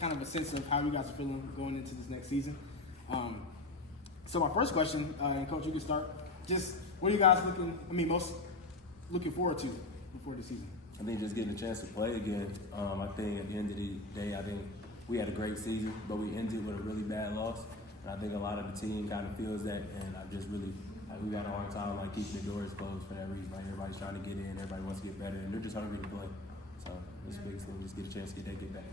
kind of a sense of how you guys are feeling going into this next season. So my first question, and Coach, you can start. Just what are you guys most looking forward to before the season? I think just getting a chance to play again. I think at the end of the day, I think we had a great season, but we ended with a really bad loss. And I think a lot of the team kind of feels that, and I just really, we got a hard time keeping the doors closed for that reason. Everybody's trying to get in, everybody wants to get better, and they're just hungry to play. So it's big thing, just get a chance to get back.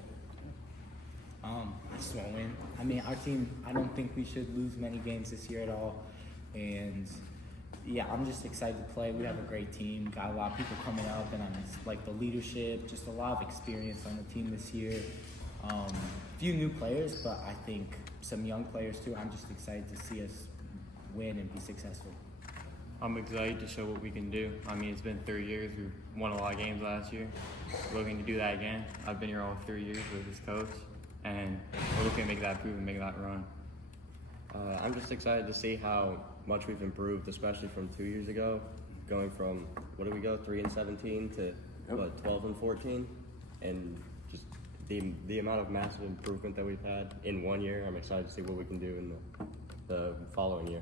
Just want to win. I mean, our team, I don't think we should lose many games this year at all. And yeah, I'm just excited to play. We have a great team, got a lot of people coming up, and I'm the leadership, just a lot of experience on the team this year. Few new players, but I think some young players too. I'm just excited to see us win and be successful. I'm excited to show what we can do. I mean, it's been 3 years. We won a lot of games last year. We're looking to do that again. I've been here all 3 years with this coach, and we're looking to make that prove and make that run. I'm just excited to see how much we've improved, especially from 2 years ago, going from, 3-17 to 12-14, and just the amount of massive improvement that we've had in 1 year. I'm excited to see what we can do in the following year.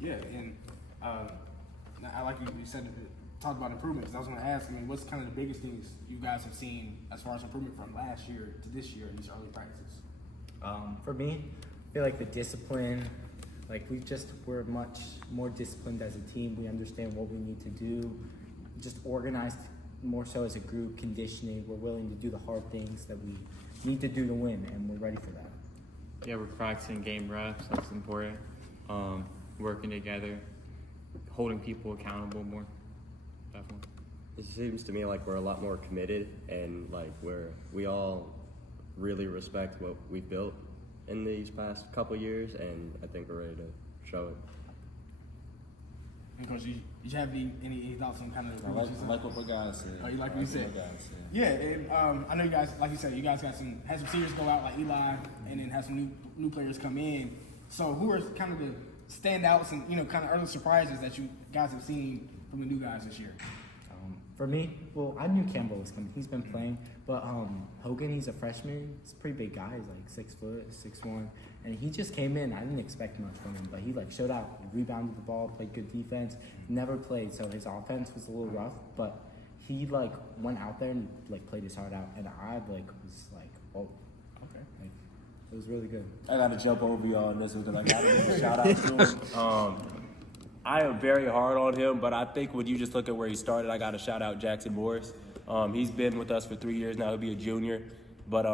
Yeah, and I like you said, talk about improvements. I was going to ask, what's kind of the biggest things you guys have seen as far as improvement from last year to this year in these early practices? For me, I feel like the discipline, we're much more disciplined as a team. We understand what we need to do, just organized more so as a group, conditioning. We're willing to do the hard things that we need to do to win, and we're ready for that. Yeah, we're practicing game reps. That's important. Working together, holding people accountable more. Definitely. It seems to me like we're a lot more committed, and we all really respect what we've built in these past couple years, and I think we're ready to show it. And Coach, did you have any thoughts on kind of? I like what my guys said. Oh, you like what you said? Yeah, and I know you guys, like you said, you guys had some seniors go out like Eli, and then had some new players come in. So who are kind of the standouts and kind of early surprises that you guys have seen from the new guys this year? For me, I knew Campbell was coming. He's been playing, but Hogan, he's a freshman. He's a pretty big guy. He's 6 foot, 6'1", and he just came in. I didn't expect much from him, but he showed out. He rebounded the ball, played good defense. Never played, so his offense was a little rough, but he went out there and played his heart out, and I was whoa, okay, it was really good. I got to jump over y'all on this one because I got to give a shout out to him. I am very hard on him, but I think when you just look at where he started, I got to shout out Jackson Morris. He's been with us for 3 years now. He'll be a junior. But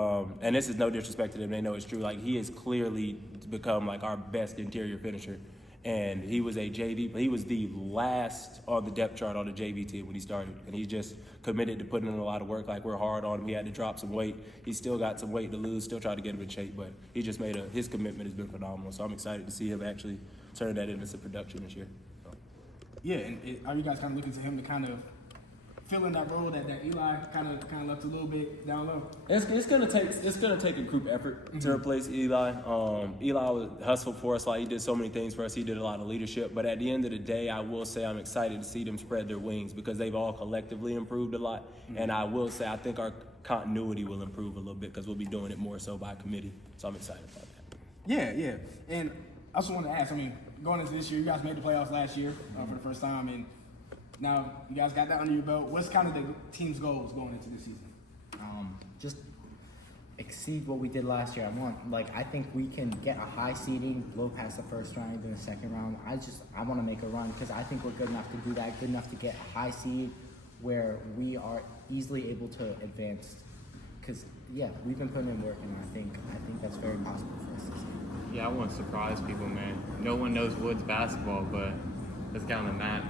and this is no disrespect to them. They know it's true. He has clearly become our best interior finisher. And he was a JV, but he was the last on the depth chart on the JV team when he started. And he's just committed to putting in a lot of work. We're hard on him. He had to drop some weight. He's still got some weight to lose, still trying to get him in shape. But he just his commitment has been phenomenal. So I'm excited to see him actually turn that into some production this year. Yeah, and are you guys kind of looking to him to kind of fill in that role that Eli kind of left a little bit down low? It's gonna take a group effort to replace Eli. Eli was hustled for us. He did so many things for us. He did a lot of leadership. But at the end of the day, I will say I'm excited to see them spread their wings because they've all collectively improved a lot. And I will say I think our continuity will improve a little bit because we'll be doing it more so by committee. So I'm excited about that. Yeah. And I also want to ask, going into this year, you guys made the playoffs last year for the first time, and now you guys got that under your belt. What's kind of the team's goals going into this season? Just exceed what we did last year. I think we can get a high seeding, blow past the first round, then the second round. I want to make a run because I think we're good enough to do that, good enough to get a high seed where we are easily able to advance. Because, we've been putting in work, and I think that's very possible for us this year. Yeah, I want to surprise people, man. No one knows Woods basketball, but let's get on the map.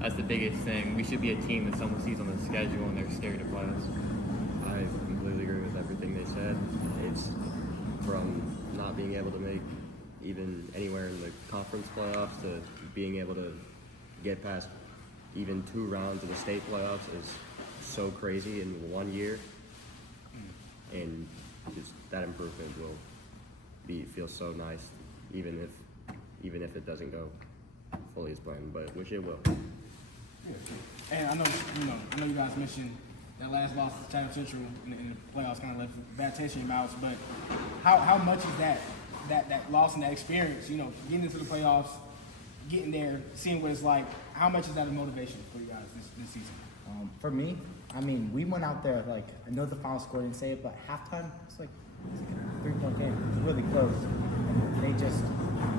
That's the biggest thing. We should be a team that someone sees on the schedule and they're scared to play us. I completely agree with everything they said. It's from not being able to make even anywhere in the conference playoffs to being able to get past even 2 rounds of the state playoffs is so crazy in 1 year. And just that improvement will feels so nice, even if it doesn't go fully as planned, but which it will. Yeah. And I know you guys mentioned that last loss to Chatham Central in the playoffs kind of left a bad taste in your mouth. But how much is that loss and that experience, you know, getting into the playoffs, getting there, seeing what it's like, how much is that a motivation for you guys this season? For me, I mean, we went out there, like, I know the final score didn't say it, but halftime, it's like a 3-point game. It was really close. And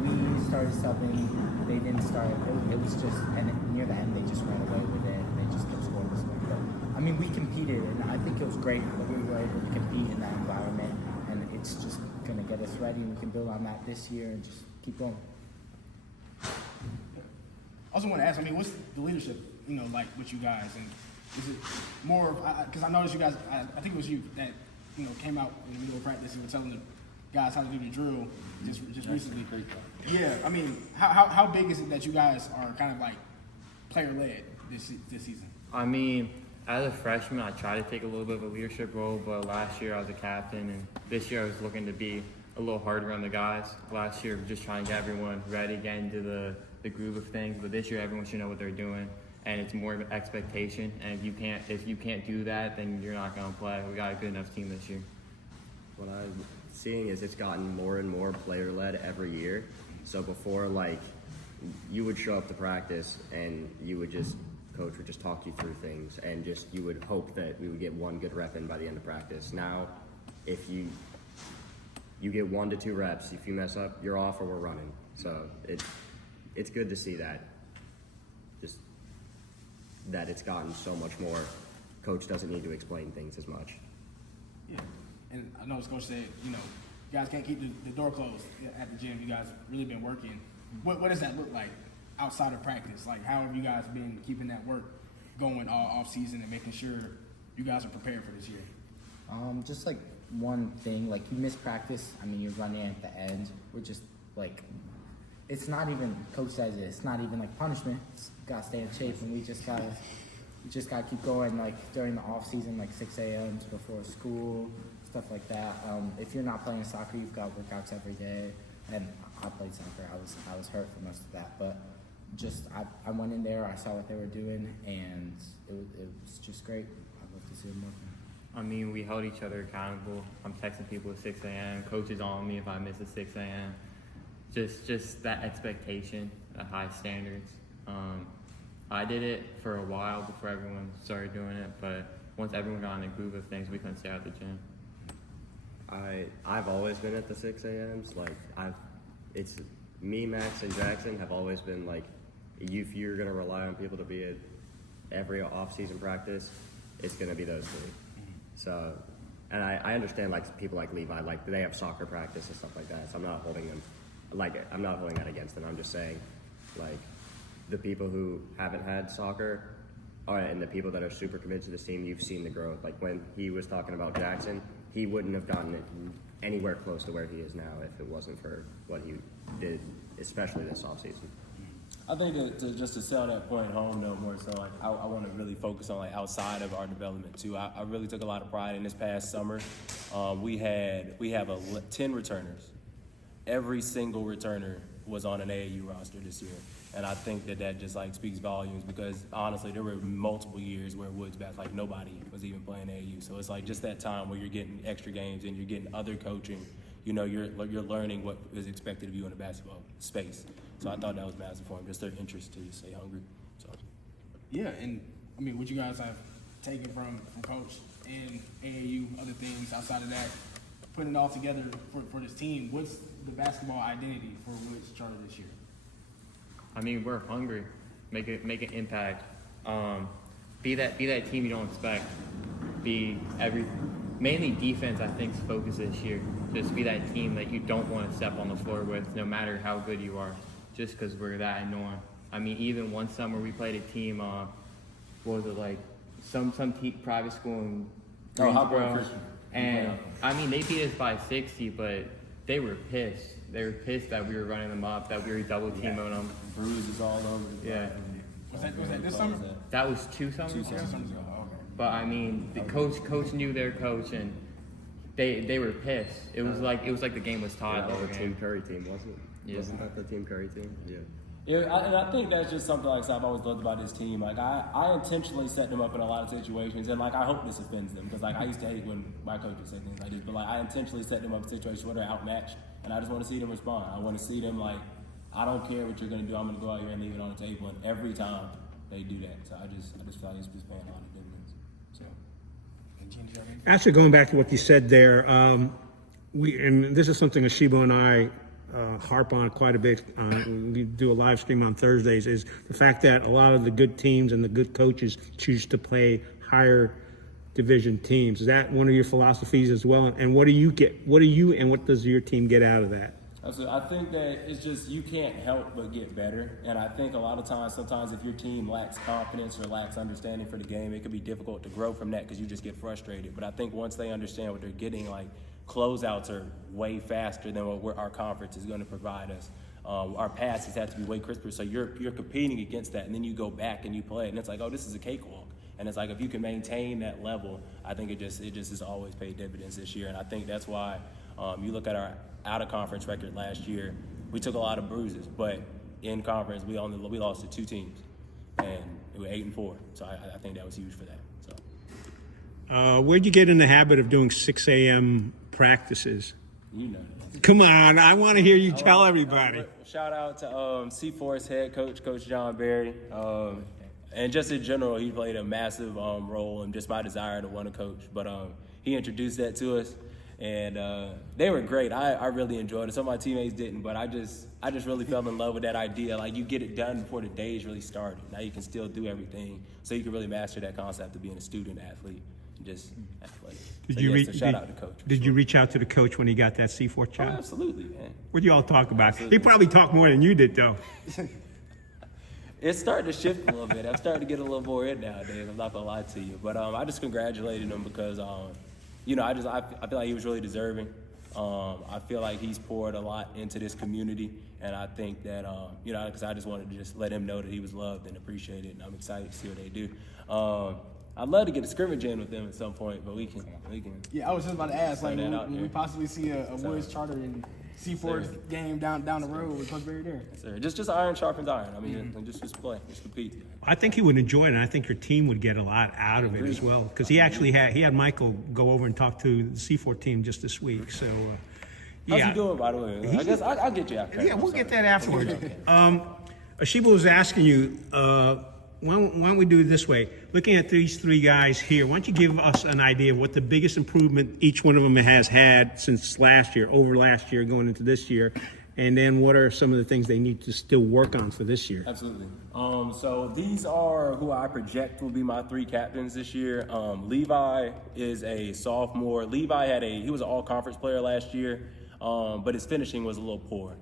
we started subbing, they didn't start. It was just, and near the end, they just ran away with it, and they just kept scoring this way. But, I mean, we competed, and I think it was great that we were able to compete in that environment, and it's just going to get us ready, and we can build on that this year and just keep going. I also want to ask, I mean, what's the leadership, you know, like with you guys? And is it more of, because I noticed you guys, I think it was you that, you know, came out in the middle of practice and were telling the guys how to do the drill just recently. Yeah, I mean, how big is it that you guys are kind of like player-led this season? I mean, as a freshman, I try to take a little bit of a leadership role, but last year I was a captain, and this year I was looking to be a little harder on the guys. Last year, just trying to get everyone ready, get into the groove of things, but this year everyone should know what they're doing, and it's more of an expectation, and if you can't do that, then you're not going to play. We got a good enough team this year. What I'm seeing is it's gotten more and more player-led every year. So before, like, you would show up to practice and coach would just talk you through things, and just you would hope that we would get one good rep in by the end of practice. Now, if you get 1 to 2 reps, if you mess up, you're off or we're running. So it's good to see that. Just that it's gotten so much more. Coach doesn't need to explain things as much. Yeah, and I know as Coach said, you know, you guys can't keep the door closed at the gym. You guys have really been working. What does that look like outside of practice? Like, how have you guys been keeping that work going all off season and making sure you guys are prepared for this year? Just like one thing, like you miss practice. I mean, you're running at the end. We're just like, it's not even, coach says it's not even like punishment. It's gotta stay in shape, and we just gotta keep going. Like during the off season, like 6 a.m. before school, stuff like that. If you're not playing soccer, you've got workouts every day. And I played soccer. I was hurt for most of that, but just I went in there. I saw what they were doing, and it was just great. I'd love to see them working. I mean, we held each other accountable. I'm texting people at 6 a.m. Coach is on me if I miss at 6 a.m. Just that expectation, high standards. I did it for a while before everyone started doing it, but once everyone got in a groove of things, we couldn't stay out the gym. I've always been at the 6 a.m.s. Like it's me, Max, and Jackson have always been like, if you're gonna rely on people to be at every off-season practice, it's gonna be those 3. So, and I understand like people like Levi, like they have soccer practice and stuff like that. So I'm not holding that against them. I'm just saying, like, the people who haven't had soccer, and the people that are super committed to this team, you've seen the growth. Like when he was talking about Jackson, he wouldn't have gotten it anywhere close to where he is now if it wasn't for what he did, especially this offseason. I think just to sell that point home, though, more so, like I want to really focus on like outside of our development too. I really took a lot of pride in this past summer. We have 10 returners. Every single returner was on an AAU roster this year, and I think that just like speaks volumes, because honestly, there were multiple years where Woods Bass like nobody was even playing AAU. So it's like just that time where you're getting extra games and you're getting other coaching. You know, you're learning what is expected of you in the basketball space. So I thought that was massive for him, just their interest to stay hungry. So yeah, and I mean, what you guys have taken from Coach and AAU, other things outside of that, putting it all together for this team, what's the basketball identity for Woods Charter this year? I mean, we're hungry, make an impact. Be that team you don't expect. Mainly defense, I think, is focus this year. Just be that team that you don't want to step on the floor with, no matter how good you are, just because we're that annoying. I mean, even one summer we played a team, what was it, like some private school in Greensboro, and I mean, they beat us by 60, but they were pissed. They were pissed that we were running them up, that we were double teaming them. bruises all over the place. Yeah. Was that this summer? That was 2 summers ago. 2 summers ago. Oh, okay. But I mean, the coach knew their coach, and they were pissed. It was like the game was tied. That was the the game. Team Curry team, wasn't it? Yeah. Wasn't that the Team Curry team? Yeah. Yeah, and I think that's just something like I've always loved about this team. Like I intentionally set them up in a lot of situations, and like I hope this offends them because like I used to hate when my coaches say things like this, but like I intentionally set them up in situations where they're outmatched, and I just want to see them respond. I want to see them like, I don't care what you're gonna do, I'm gonna go out here and leave it on the table, and every time they do that. So I just feel like it's just paying a lot of dividends. So. Actually, going back to what you said there, and this is something Ashibo and I harp on quite a bit. We do a live stream on Thursdays. Is the fact that a lot of the good teams and the good coaches choose to play higher division teams. Is that one of your philosophies as well? And what do you get? What do you and what does your team get out of that? I think that it's just you can't help but get better. And I think a lot of times, sometimes if your team lacks confidence or lacks understanding for the game, it can be difficult to grow from that because you just get frustrated. But I think once they understand what they're getting, like closeouts are way faster than what our conference is going to provide us. Our passes have to be way crisper. So you're competing against that, and then you go back and you play, and it's like, oh, this is a cakewalk. And it's like if you can maintain that level, I think it just has always paid dividends this year. And I think that's why you look at our out-of-conference record last year, we took a lot of bruises, but in conference we lost to 2 teams, and we were 8-4. So I think that was huge for that. So. Where'd you get in the habit of doing 6 a.m. practices? You know. Come on, I want to hear you tell everybody. Shout out to C4's head coach, Coach John Berry. And just in general, he played a massive role in just my desire to want to coach. But he introduced that to us, and they were great. I really enjoyed it. Some of my teammates didn't, but I just really fell in love with that idea. Like, you get it done before the days really started. Now you can still do everything, so you can really master that concept of being a student athlete. Just athletic. Shout out to Coach. Did you reach out to the coach when he got that C4 job? Oh, absolutely, man. What do y'all talk about? Absolutely. He probably talked more than you did, though. It's starting to shift a little bit. I'm starting to get a little more in nowadays. I'm not gonna lie to you, but I just congratulated him because I feel like he was really deserving. I feel like he's poured a lot into this community, and I think that because I just wanted to just let him know that he was loved and appreciated, and I'm excited to see what they do. I'd love to get a scrimmage in with them at some point, but we can. Yeah, I was just about to ask, like, will we there. possibly see a Woods Charter and C4's game down the road with Coach Berry there? Yes, sir. Just iron sharpens iron. I mean, just play, just compete. I think he would enjoy it, and I think your team would get a lot out of it as well. Because he actually had Michael go over and talk to the C4 team just this week. So, How's he doing, by the way? I guess I'll get you after. Yeah, we'll get that afterwards. Ashiba was asking you, why don't we do it this way? Looking at these 3 guys here, why don't you give us an idea of what the biggest improvement each one of them has had since over last year, going into this year, and then what are some of the things they need to still work on for this year? Absolutely. So these are who I project will be my 3 captains this year. Levi is a sophomore. Levi he was an all-conference player last year, but his finishing was a little poor.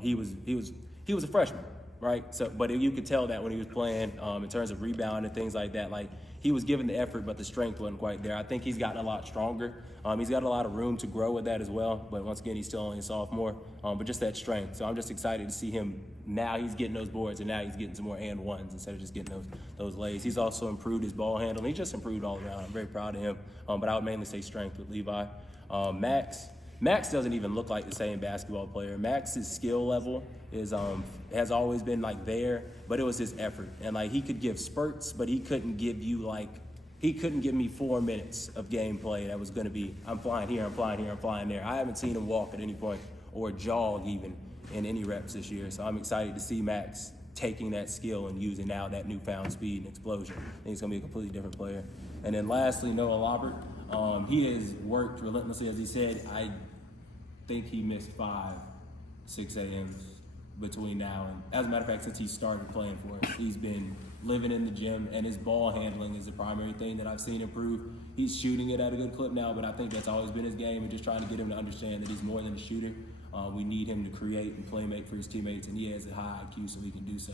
He was a freshman. Right, but you could tell that when he was playing in terms of rebound and things like that. Like, he was given the effort, but the strength wasn't quite there. I think he's gotten a lot stronger. He's got a lot of room to grow with that as well. But once again, he's still only a sophomore. But just that strength. So I'm just excited to see him. Now he's getting those boards, and now he's getting some more and ones instead of just getting those lays. He's also improved his ball handling. He's just improved all around. I'm very proud of him. But I would mainly say strength with Levi. Max doesn't even look like the same basketball player. Max's skill level has always been like there, but it was his effort. And like, he could give spurts, but he couldn't give me 4 minutes of gameplay that was going to be, I'm flying here, I'm flying here, I'm flying there. I haven't seen him walk at any point or jog even in any reps this year. So I'm excited to see Max taking that skill and using now that newfound speed and explosion. I think he's going to be a completely different player. And then lastly, Noah Lobert. He has worked relentlessly, as he said. I think he missed 5 6 a.m.s between now and, as a matter of fact, since he started playing for us, he's been living in the gym, and his ball handling is the primary thing that I've seen improve. He's shooting it at a good clip now, but I think that's always been his game, and just trying to get him to understand that he's more than a shooter. We need him to create and play make for his teammates, and he has a high IQ, so he can do so.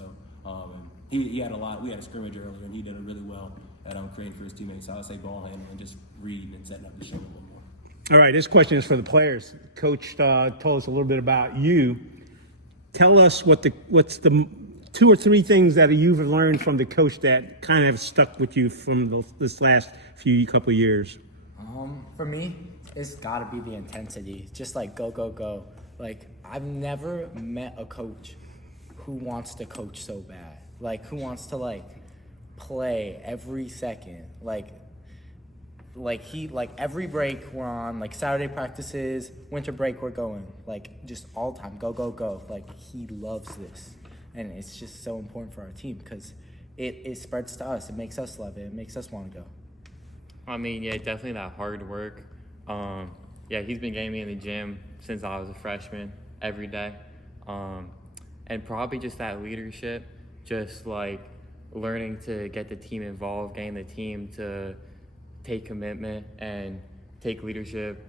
We had a scrimmage earlier, and he did it really well at creating for his teammates. So I would say ball handling and just reading and setting up the show a little more. All right, this question is for the players. Coach told us a little bit about you. Tell us what's the 2 or 3 things that you've learned from the coach that kind of stuck with you from this last couple of years. For me, it's got to be the intensity. Just like go, go, go. Like, I've never met a coach who wants to coach so bad? Like, who wants to, like, play every second? Like every break we're on, like Saturday practices, winter break we're going, like just all the time, go. Like he loves this, and it's just so important for our team because it spreads to us. It makes us love it. It makes us want to go. I mean, yeah, definitely that hard work. Yeah, he's been getting me in the gym since I was a freshman every day, and probably just that leadership, just like learning to get the team involved, getting the team to take commitment and take leadership,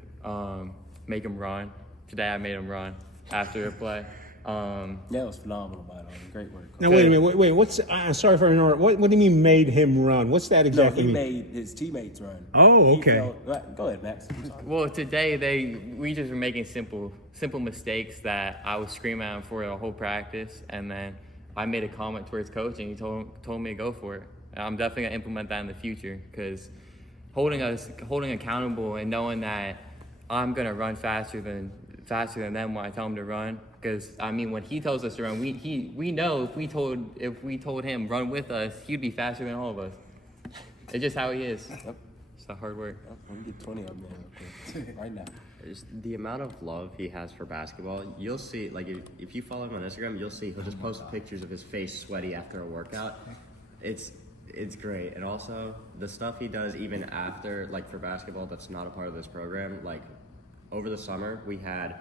make them run. Today I made them run after a play. That was phenomenal, by the way. Great work. Now wait a minute. Wait. What's? Sorry for interrupting. What do you mean made him run? What's that exactly? No, he mean? made his teammates run. Oh, He okay. go ahead, Max. I'm sorry. Well, today we just were making simple mistakes that I was screaming at him for the whole practice, and then I made a comment towards coach, and he told me to go for it. And I'm definitely gonna implement that in the future because holding accountable and knowing that I'm gonna run faster than them when I tell him to run. Because I mean, when he tells us to run, we know if we told him run with us, he'd be faster than all of us. It's just how he is. Yep. It's the hard work. Let me get 20 of them there, right now. Just the amount of love he has for basketball, you'll see, like if you follow him on Instagram, you'll see he'll just post pictures of his face sweaty after a workout. It's great. And also the stuff he does even after, like for basketball that's not a part of this program, like over the summer we had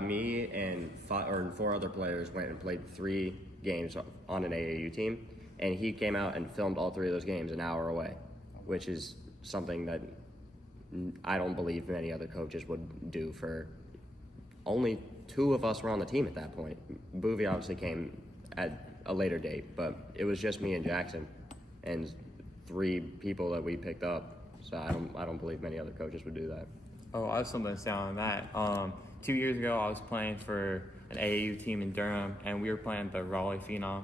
me and 4 other players went and played 3 games on an AAU team, and he came out and filmed all 3 of those games an hour away, which is something that I don't believe many other coaches would do. For only 2 of us were on the team at that point. Boovie obviously came at a later date, but it was just me and Jackson and 3 people that we picked up. So I don't believe many other coaches would do that. Oh, I have something to say on that. 2 years ago, I was playing for an AAU team in Durham, and we were playing the Raleigh Phenom.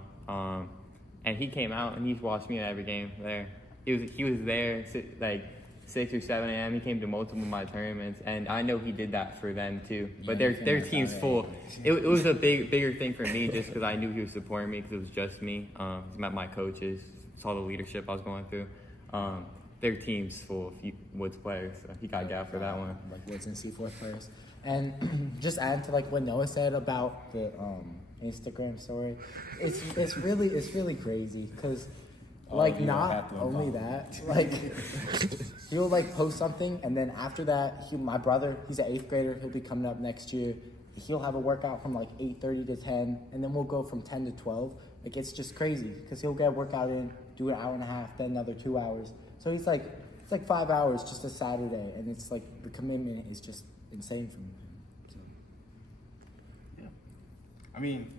And he came out and he's watched me at every game there. He was there like 6 or 7 a.m. He came to multiple of my tournaments, and I know he did that for them too. But their team's full. It was a bigger thing for me just because I knew he was supporting me because it was just me. He met my coaches, saw the leadership I was going through. Their team's full of Woods players, so he got got for that one. Like Woods and C4 players. And just add to like what Noah said about the Instagram story. It's really crazy because like not only that, like he'll like post something and then after that, my brother, he's an 8th grader, he'll be coming up next year. He'll have a workout from like 8:30 to 10, and then we'll go from 10 to 12. Like it's just crazy because he'll get a workout in, do an hour and a half, then another 2 hours. So it's like 5 hours just a Saturday, and it's like the commitment is just insane from him. So. Yeah. I mean,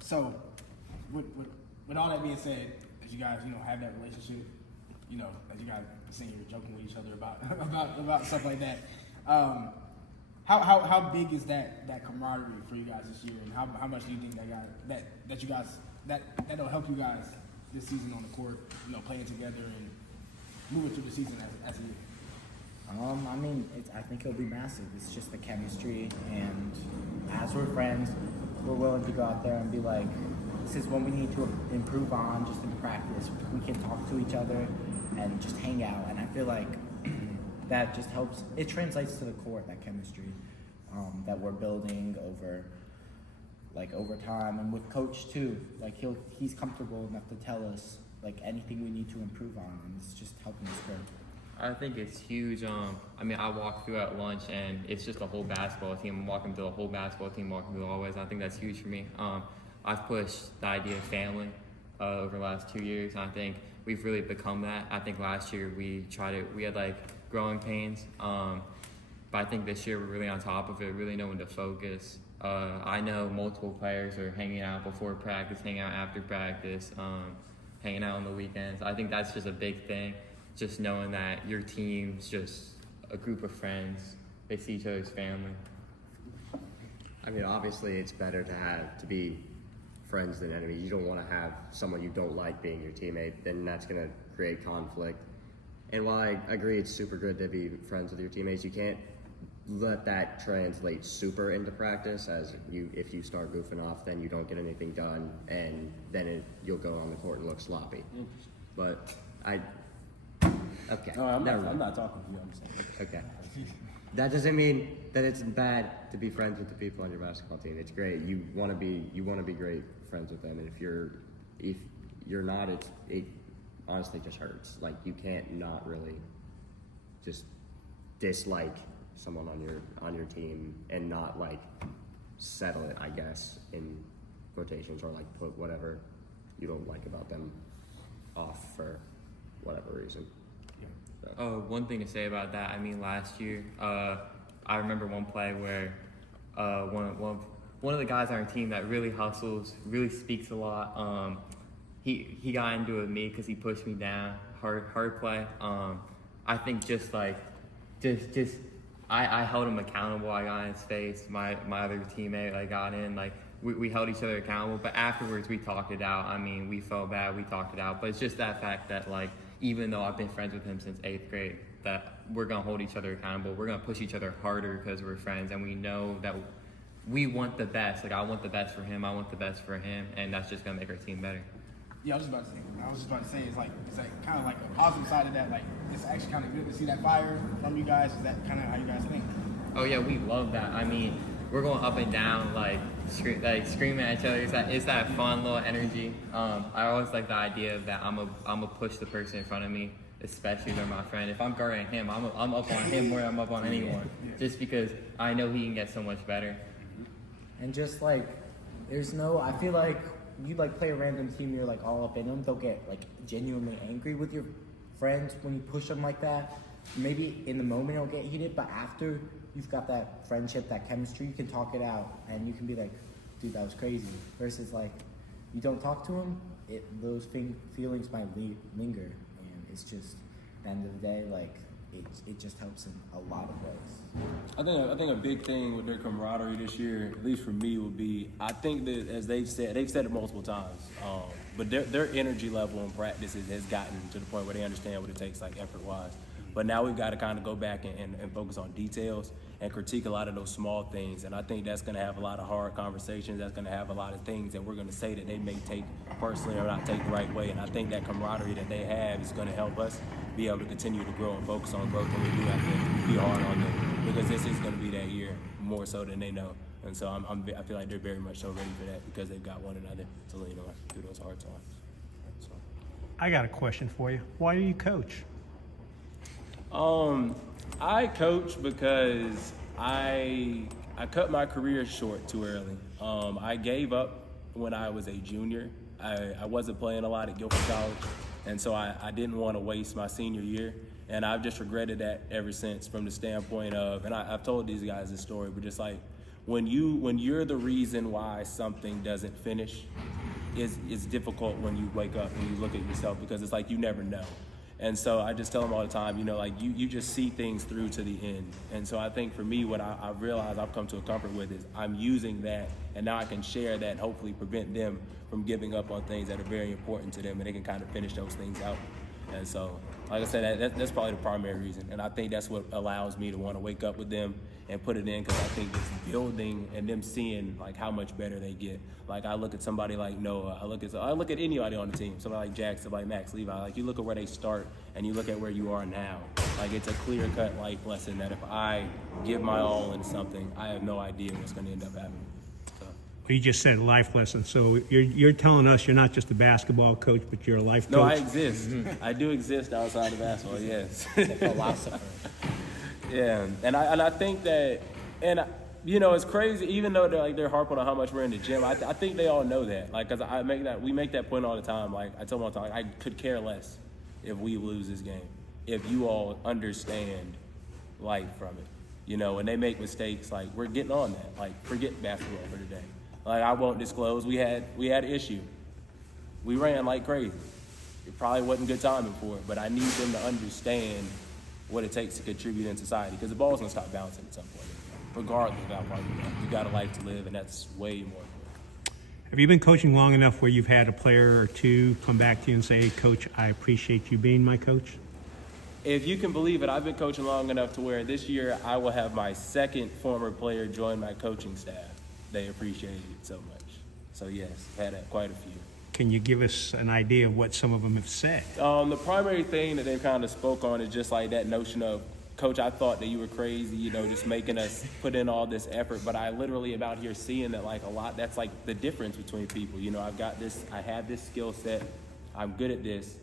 so with all that being said, as you guys have that relationship, as you guys are saying you're joking with each other about stuff like that. How big is that camaraderie for you guys this year, and how much do you think that'll help you guys this season on the court, playing together and moving through the season as a year? I mean, I think it'll be massive. It's just the chemistry, and as we're friends, we're willing to go out there and be like, this is what we need to improve on just in practice. We can talk to each other and just hang out, and I feel like that just helps. It translates to the court, that chemistry that we're building over time, and with coach too. Like he's comfortable enough to tell us like anything we need to improve on, and it's just helping us grow. I think it's huge. I mean, I walk through at lunch, and it's just a whole basketball team. I'm walking through the whole basketball team, walking through the hallways. I think that's huge for me. I've pushed the idea of family over the last 2 years, and I think we've really become that. I think last year we had like growing pains, but I think this year we're really on top of it, really knowing to focus. I know multiple players are hanging out before practice, hanging out after practice, hanging out on the weekends. I think that's just a big thing. Just knowing that your team's just a group of friends. They see each other's family. I mean, obviously it's better to be friends than enemies. You don't want to have someone you don't like being your teammate, then that's going to create conflict. And while I agree it's super good to be friends with your teammates, you can't let that translate super into practice. If you start goofing off, then you don't get anything done, and then you'll go on the court and look sloppy. But okay. No, I'm not talking to you. I'm saying. Okay. That doesn't mean that it's bad to be friends with the people on your basketball team. It's great. You want to be great friends with them, and if you're not, it honestly just hurts. Like, you can't not really just dislike someone on your team and not like settle it, I guess, in quotations, or like put whatever you don't like about them off for whatever reason. So. One thing to say about that, I mean, last year, I remember one play where one of the guys on our team that really hustles, really speaks a lot, he got into it with me because he pushed me down, hard play. I think I held him accountable. I got in his face. My other teammate, I got in. Like, we held each other accountable. But afterwards, we talked it out. I mean, we felt bad. We talked it out. But it's just that fact that, like, even though I've been friends with him since 8th grade, that we're gonna hold each other accountable. We're gonna push each other harder because we're friends, and we know that we want the best. Like, I want the best for him. I want the best for him, and that's just gonna make our team better. Yeah, I was just about to say, it's like kind of like a positive side of that. Like, it's actually kind of good to see that fire from you guys. Is that kind of how you guys think? Oh yeah, we love that. I mean, we're going up and down, like screaming at each other. It's that fun little energy. I always like the idea that I'm a push the person in front of me, especially if they're my friend. If I'm guarding him, I'm up on him more than I'm up on anyone, just because I know he can get so much better. And just like, I feel like you like play a random team, you're like all up in them. They'll get like genuinely angry with your friends when you push them like that. Maybe in the moment it'll get heated, but after you've got that friendship, that chemistry, you can talk it out and you can be like, dude, that was crazy. Versus like, you don't talk to them, those feelings might linger, and it's just at the end of the day, like it just helps in a lot of ways. I think a big thing with their camaraderie this year, at least for me, would be, I think that, as they've said it multiple times, but their energy level in practice has gotten to the point where they understand what it takes, like effort-wise. But now we've got to kind of go back and focus on details and critique a lot of those small things. And I think that's going to have a lot of hard conversations. That's going to have a lot of things that we're going to say that they may take personally or not take the right way. And I think that camaraderie that they have is going to help us be able to continue to grow and focus on growth. And we do have to be hard on them, because this is going to be that year more so than they know. And so I feel like they're very much so ready for that, because they've got one another to lean on through those hard times. So. I got a question for you. Why do you coach? I coach because I cut my career short too early. I gave up when I was a junior. I wasn't playing a lot at Guilford College, and so I didn't want to waste my senior year. And I've just regretted that ever since, from the standpoint of, and I've told these guys this story, but just like when you're the reason why something doesn't finish, it's difficult when you wake up and you look at yourself, because it's like you never know. And so I just tell them all the time, like you just see things through to the end. And so I think for me, what I've realized I've come to a comfort with is I'm using that, and now I can share that and hopefully prevent them from giving up on things that are very important to them, and they can kind of finish those things out. And so, like I said, that's probably the primary reason. And I think that's what allows me to want to wake up with them and put it in, because I think it's building and them seeing like how much better they get. Like, I look at somebody like Noah, I look at anybody on the team, somebody like Jack, somebody like Max Levi. Like, you look at where they start and you look at where you are now. Like, it's a clear-cut life lesson that if I give my all in something, I have no idea what's going to end up happening. You just said life lesson. So you're telling us you're not just a basketball coach, but you're a life coach? No, I exist. I do exist outside of basketball, yes. A philosopher. Yeah, and I think that, and it's crazy, even though they're harping on how much we're in the gym, I think they all know that. Like, because we make that point all the time. Like, I tell them all the time, I could care less if we lose this game, if you all understand life from it, and they make mistakes. Like, we're getting on that. Like, forget basketball for today. Like, I won't disclose. We had an issue. We ran like crazy. It probably wasn't good timing for it, but I need them to understand what it takes to contribute in society, because the ball's gonna stop bouncing at some point, regardless of how far you go. You got a life to live, and that's way more important. Have you been coaching long enough where you've had a player or two come back to you and say, hey, Coach, I appreciate you being my coach? if you can believe it, I've been coaching long enough to where this year I will have my second former player join my coaching staff. They appreciated it so much. So yes, had quite a few. Can you give us an idea of what some of them have said? The primary thing that they've kind of spoke on is just like that notion of, Coach, I thought that you were crazy, you know, just making us put in all this effort. But I literally am out here seeing that like a lot, that's like the difference between people. You know, I have this skill set, I'm good at this,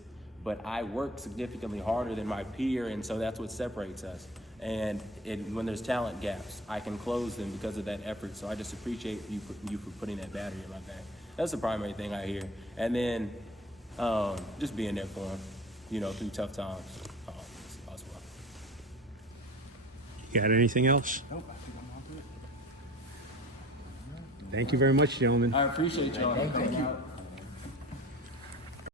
but I work significantly harder than my peer, and so that's what separates us. And when there's talent gaps, I can close them because of that effort. So I just appreciate you for putting that battery in my back. That's the primary thing I hear. And then just being there for them, you know, through tough times as well. You got anything else? Nope, I think I'm all good. Thank you very much, gentlemen. I appreciate y'all. Thank you. Thank you.